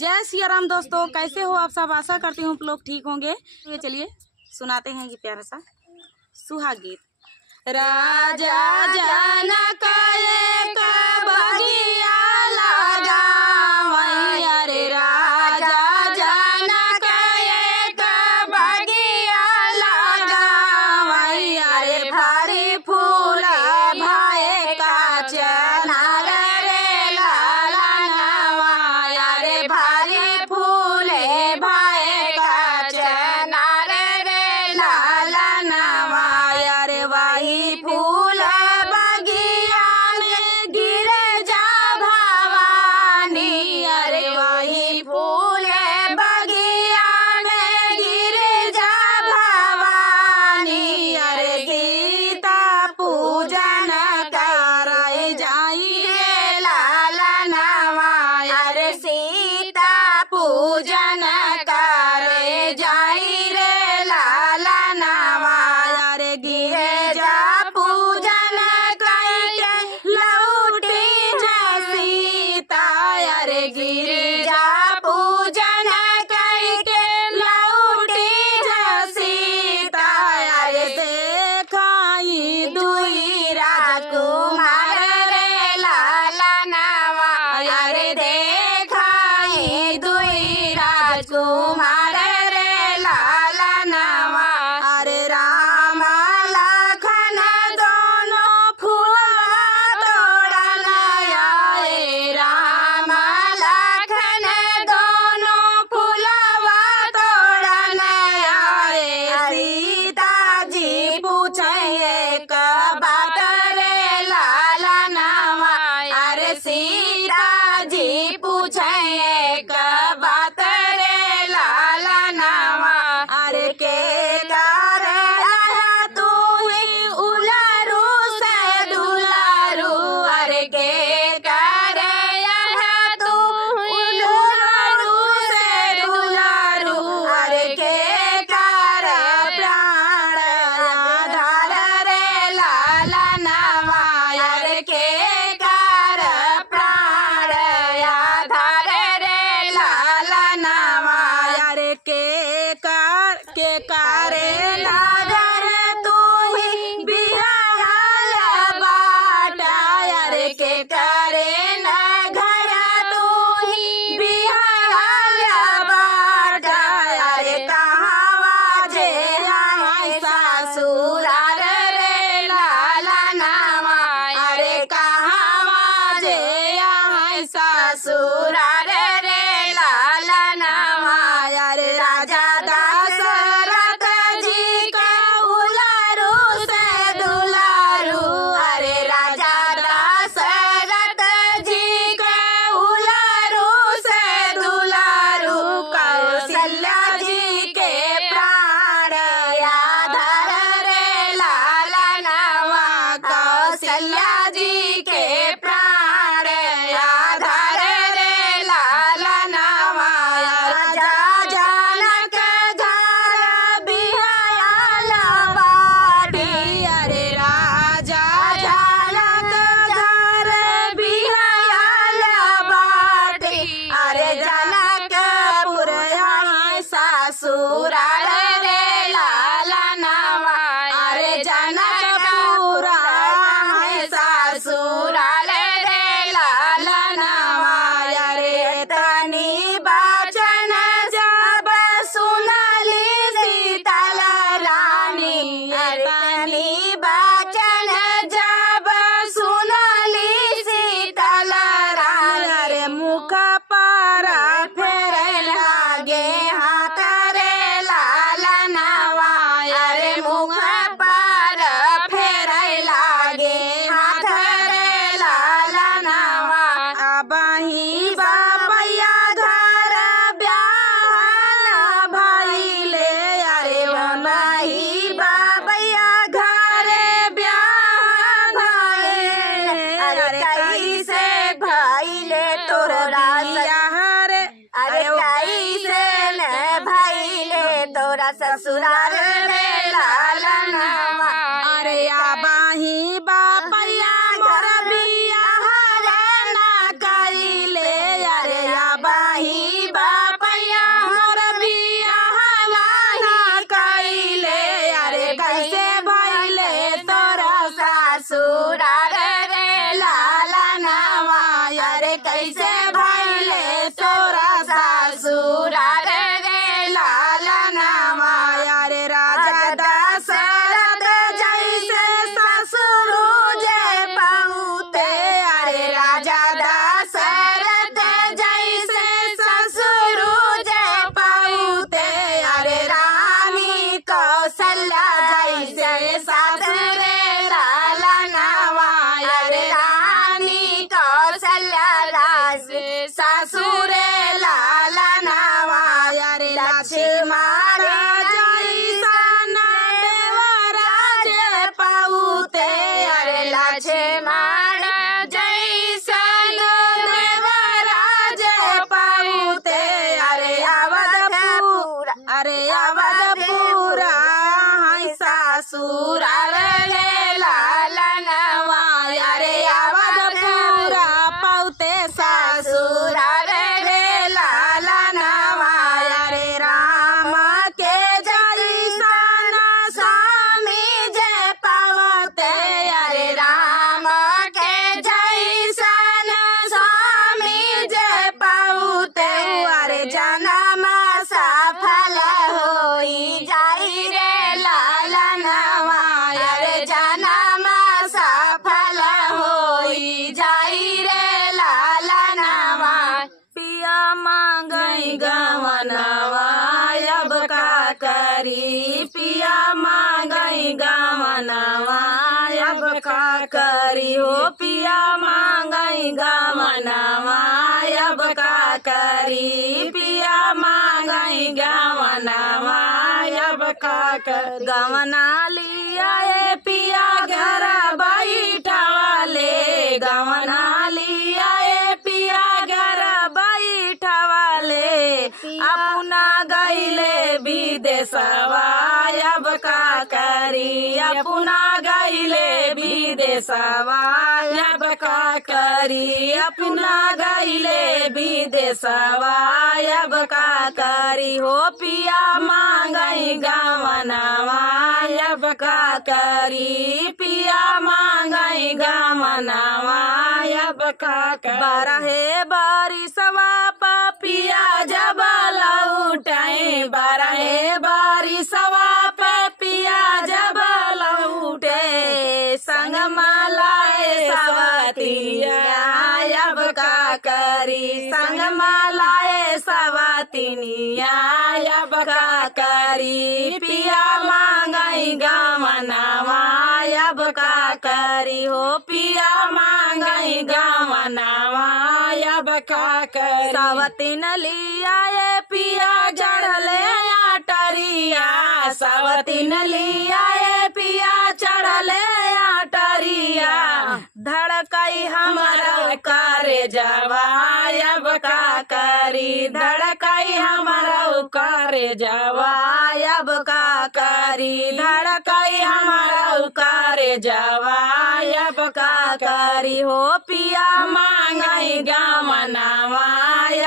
जय सिया राम दोस्तों, कैसे हो आप सब। आशा करती हूँ आप लोग ठीक होंगे। तो चलिए सुनाते हैं ये प्यारा सा सुहाग गीत। राजा जनक एक बगिया लगावई, अरे राजा जनक एक बगिया लगावई, अरे भारी फूल भाए का चनार रे लाला नवा, अरे भारी फूल भाए का चनार रे लाला नवा, अरे वही फूल बगिया में गिरे जा भवानी, अरे वही फूल बगिया में गिरे जा भवानी, अरे सीता पूजन कराए जाई रे लाला नवा, अरे सीता पूजन करे जाई रे लाला नवा, अरे गिरे जा पूजन करके लौटी जा सीता, अरे गिरे जा पूजन करके लौटी जा सीता, अरे देखाई दुई राजकुमार रे लाला नवा, अरे देखाई दुई राजकुमार रे लाला नवा, अरे राम लखन दोनों फूलवा तोड़न आए, राम लखन दोनों फूलवा तोड़न आए, सीता जी पूछे एक बात रे लाला नवा, अरे सीता जी पूछे एक बात रे लाला नवा, अरे के कर आया तू ही उलारू से दुलारू, अरे के कर आया तू उलारू से दुलारू, अरे के कर प्राण आधार रे लाला नवा, अरे के कर प्राण आधार रे लाला नवा, अरे के करे नगर तू ही बिहाल बाटा, अरे के करे नगर तू ही बिहाल बाटा, अरे कहाँ जे आए ससुराल रे लाला नवा, अरे कहाँ जे आए ससुराल रे लाला नवा, अरे राजा दशरथ जी का उलारू से दुलारू, अरे राजा दशरथ जी का उलारू से दुलारू, कौशल्या जी के प्राण आधार रे लाला नवा, कौशल्या जी के प्राण आधार रे लाला नवा, राजा जनक घर बिहायल बाटी, अरे राजा जनक घर बिहायल बाटी, अरे जनकपुर है ससुराल रे लाला नवा, अरे जनकपुर है ससुराल रे लाला नवा, अरे तनी बचन जब सुनली शीतल रानी, अरे तनी बचन जब सुनली शीतल रानी, अरे मुख पर फेरे लागे हाथ रे लाला नवा, अरे मुख पर फेरे लागे हाथ रे लाला नवा, अबही बाबैया घर ब्याह भइले, अरे वही बाबैया घर ब्याह भइले, अरे कैसे भइले तोरा बियाह रे, अरे कैसे भइले तोरा ससुराल रे लाला नवा, अरे आबाही बापैया मोर बियाह रे ना कइले, अरे आबाही ससुर रे लालनवा अरे अवधपुरा पौते ससुर रे लालनवा अरे राम के जैसन स्वामी जे पावते अरे राम के जैसन स्वामी जे पावते अरे जन्म सफल होई जाई रे लालनवा अरे जन्म सफल होई जाई रे लालनवा पिया मांगई गवनवा अब का करी पिया मांगई गवनवा अब का करी हो पिया मांगई गवनवा अब का करी पिया मांगई गवनवा अब का कर गवना लिया ए पिया घर बैठवाले गवना लिया ए पिया घर बैठवाले अपना गईले विदेशवा अब का करी अपना गईले विदेशवा अब का करी अपना गईले विदेशवा अब का करी हो पिया मांगई गवनवा अब का करी पिया मांगई गवनवा अब का कर बारहे बारिशवा पिया जब लौटे बारहे बारिशवा पिया जब लौटे संग मालाए सवतिया अब का करी संग मालाए सवतिनिया अब का करी पिया मांगई गवनवा अब का करी हो पिया मांगई गवनवा अब का करी सवतिन लिया ए पिया चढ़ले आटरिया सवतिन लिया ए पिया चढ़ले आटरिया धड़कई हमारा करे जवा अब का करी धड़कई हमारा करे जवा अब का करी धड़कई हमारा करे जवा अब का करी हो पिया मांगई गवनवा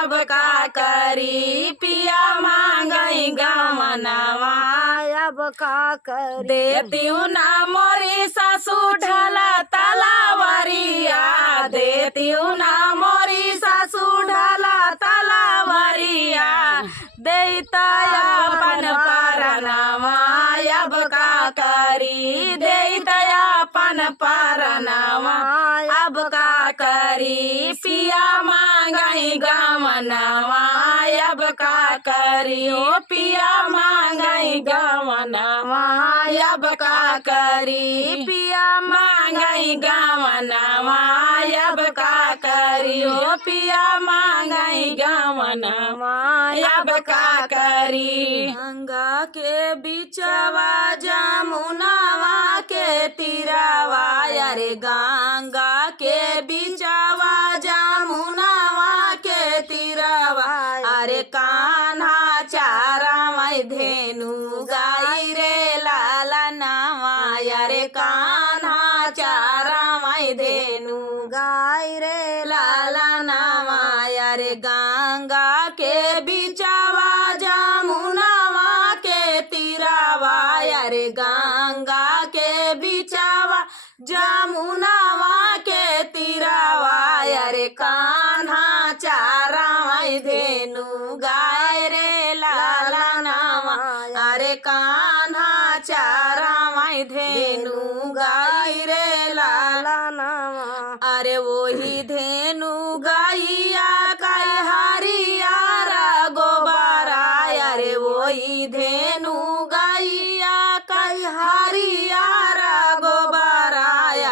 अब का करी पिया मांगई गवनवा अब का कर देती हूँ ना मोरी सासू ढाला तलावरिया देती हूँ ना मोरी सासू ढाला तलावरिया देता अपन परनवा अब का करी देता अपन परनवा अब का करी पिया मांगई गवनवा अब का करी हो पिया मांगई गवनवा अब का करी पिया मांगई गवनवा अब का करी हो पिया मांगई गवनवा अब का करी गंगा के बिचवा जमुनावा के तीरावा अरे गंगा के बिचवा जमुनावा के तीरावा अरे कान्हा चारा मैं धेनु गाई रे लालनवा अरे कान्हा चारा मैं धेनु गाई रे लालनवा अरे गंगा के बिचवा जमुनावा के तीरावा अरे गंगा के बिचवा जमुनावा के तीरावा अरे कान्हा चारा मैं धेनु गाय रे लालनवा अरे कान्हा चारा मैं धेनु गाय रे लालनवा अरे वही धेनु गाइया कई हरियारा गोबारा अरे वही धेनु गाइया कई हरियारा गोबारा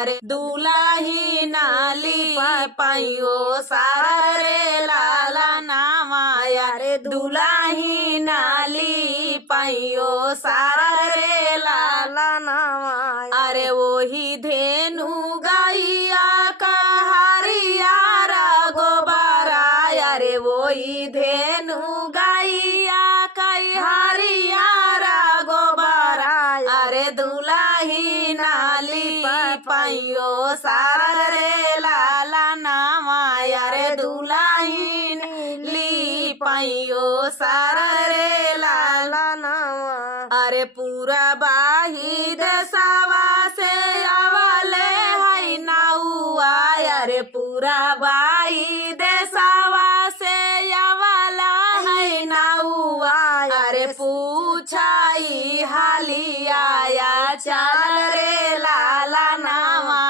अरे दुलाही नाली पाइयो सारा रे लालनवा अरे दुलाही नाली पाइयो सारा रे लालनवा अरे वही धेनु गाइया का हरियारा गोबारा अरे वही धेनु गाइया कई हरियारा गोबारा अरे दूल्हा पाइयो सारा रे लाला नावा। अरे पूरा बाही देशवा से आवले है नाउआ। अरे पूरा बाही देशवा से आवला है नाउआ। अरे पूछाई हाली आया चल रे लाला नावा।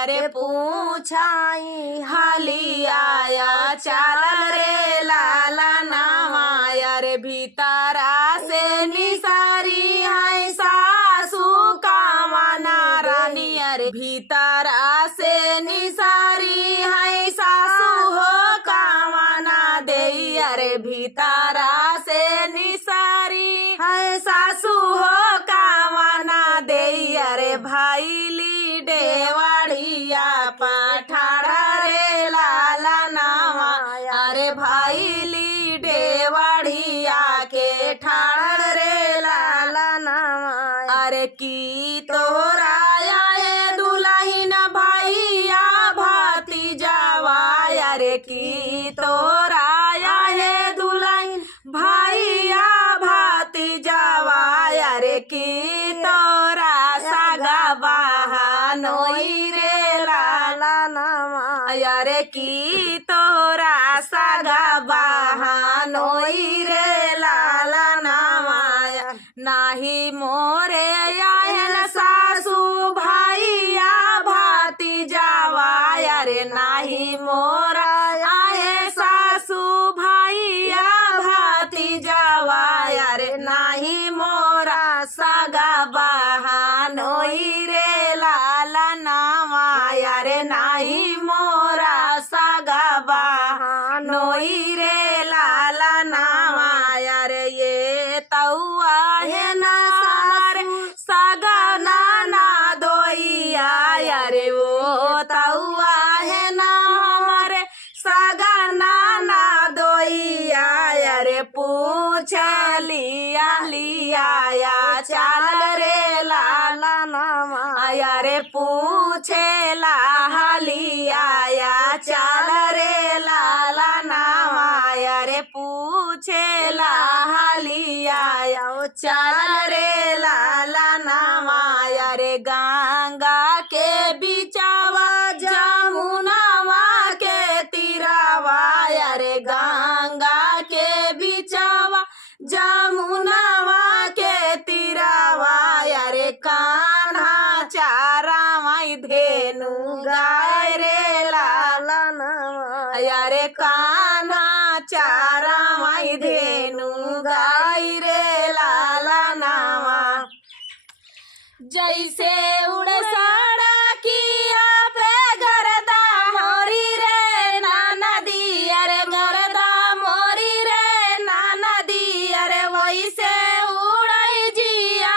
अरे पूछाई हाली आया चल रे लाला नावा। अरे भीतरा से निसारी है सासू कामना रानी। अरे भीतरा से निसारी है सासू हो कामना दे। अरे भीतरा से निसारी है सासू हो कामना दे। अरे भाईली डेवाड़िया पठाड़ा रे लाला नावा। अरे भाईली डेवाड़िया के ठाड़ रे लाला नावा। अरे की तोरा ये दुल्हन भैया भतीजावा। अरे की तोरा ये दुल्हन भैया भतीजावा। अरे की तोरा सगा बहनोई रे लाला नावा। अरे की तोरा सगा बहनोई रे लाला नावा। नाही मोरे आयन सासू भैया भतीजावा। अरे नाही मोरा आए सासू भैया भतीजावा। अरे नाही मोरा सगा बहनोई रे लाला नावा। अरे नाही मोरा सगा बहनोई रे लाला नावा। अरे ये तौआ है ना सारे सगा नाना दोइया। अरे वो तौआ है ना हमारे सगा नाना दोइया। अरे पूछ लिया चल रे लाला नावा। अरे पूछे लिया चल रे लाला नावा। अरे पूछे लिया चल रे लाला नावा। अरे गंगा के बिचावा जमुनावा के तीरावा। अरे गंगा के बिचावा जमुनावा के तीरावा। अरे कान्हा चारा माई धेनु गाय रे लाला नावा। अरे कान्हा चारा माई धेनु गाय रे लाला नावा। जैसे उड़ साड़ा किया पे गरदा मोरी रे नाना दी। अरे गरदा मोरी रे नाना दी। अरे वैसे उड़ाई जिया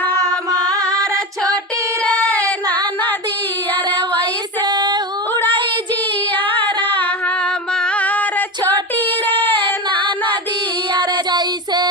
हमार छोटी रे नाना दी। अरे वैसे उड़ाई जिया हमार छोटी रे नाना दी। अरे जैसे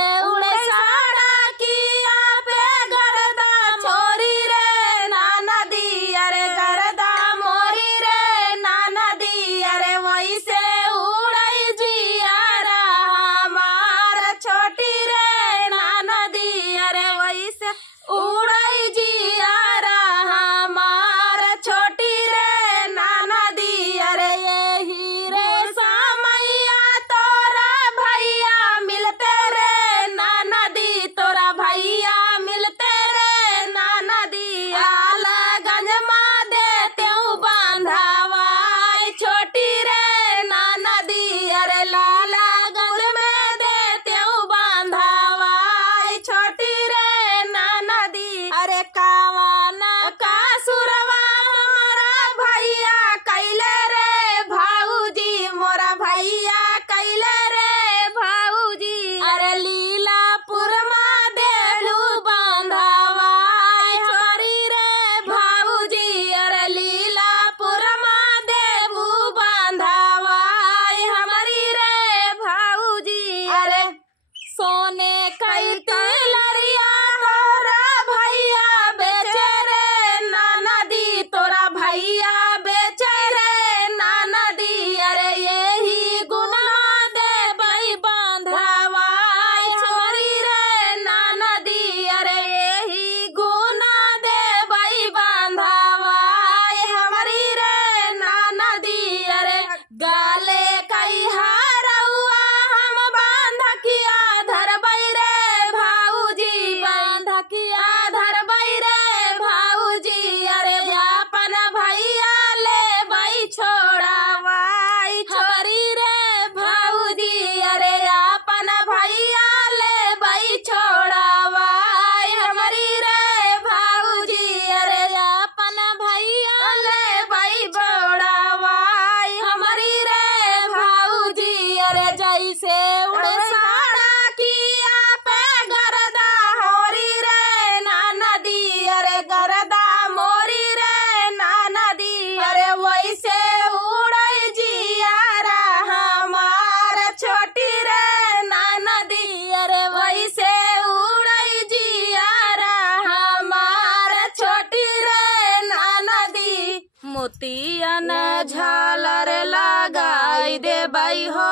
मोतियन झालर लगाई देबई हो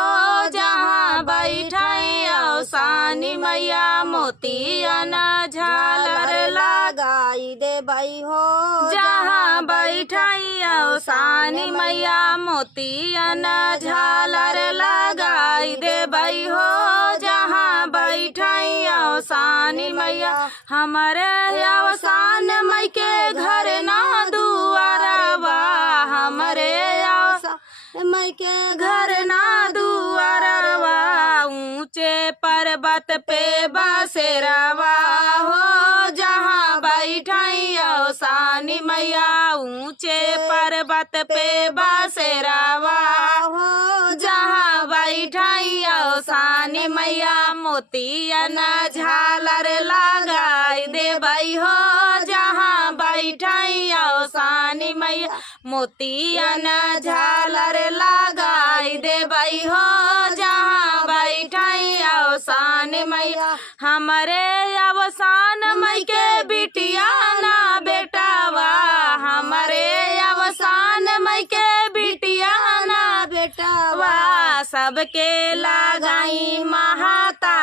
जहाँ बैठाई औसानी मैया मोतियन झालर लगाई देबई हो जहाँ बैठाई औसानी मैया मोतियन झालर लगाई देबई हो जहाँ बैठाई औसानी मैया हमारे अवसान मई के घर ना दुआरवा हमारे मैं के घर ना दुआरवा ऊंचे पर्वत पे बसेरवा हो जहाँ बैठाई औसानी मैया ऊंचे पर्वत पे बसेरवा हो जहाँ बैठाई औसानी मैया मोतियन झालर लगाई देबई हो जहाँ बैठाई औसानी मैया मोतियन झालर लगाई देबई हो जहाँ बैठाई औसानी मैया हमारे अवसान मई के बिटिया ना बेटावा हमारे अवसान मई के बिटिया ना बेटावा सबके लगाई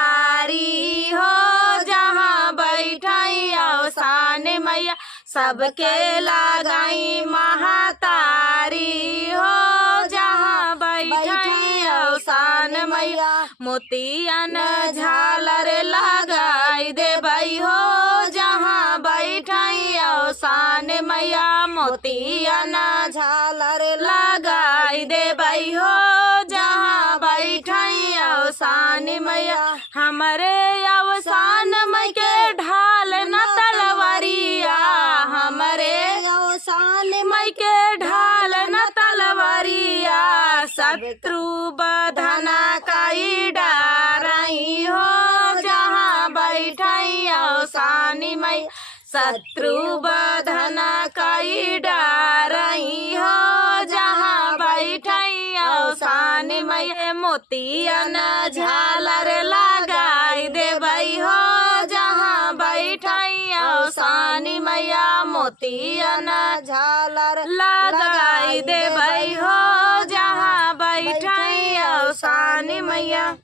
महातारी हो जहाँ बैठाई औसान मैया सबके लगाई महातारी हो जहाँ बैठाई औसान मैया मोतियन झालर लगाई देबई हो जहाँ बैठाई औसान मैया मोतियन झालर लगाई देबई हो जहाँ बैठाई औसानी मैया हमारे अवसान मई के ढाल न तलवारिया हमारे औसान मई के ढाल न तलवारिया शत्रु बधना काई डारई हो जहाँ बैठाई औसानी मैया शत्रु बधना काई डारई हो जहाँ बैठाई औसानी मैया मोतियन झालर लगाई देबई हो जहाँ बैठाई औसानी मैया मोतियन झालर लगाई देबई हो जहाँ बैठाई औसानी मैया।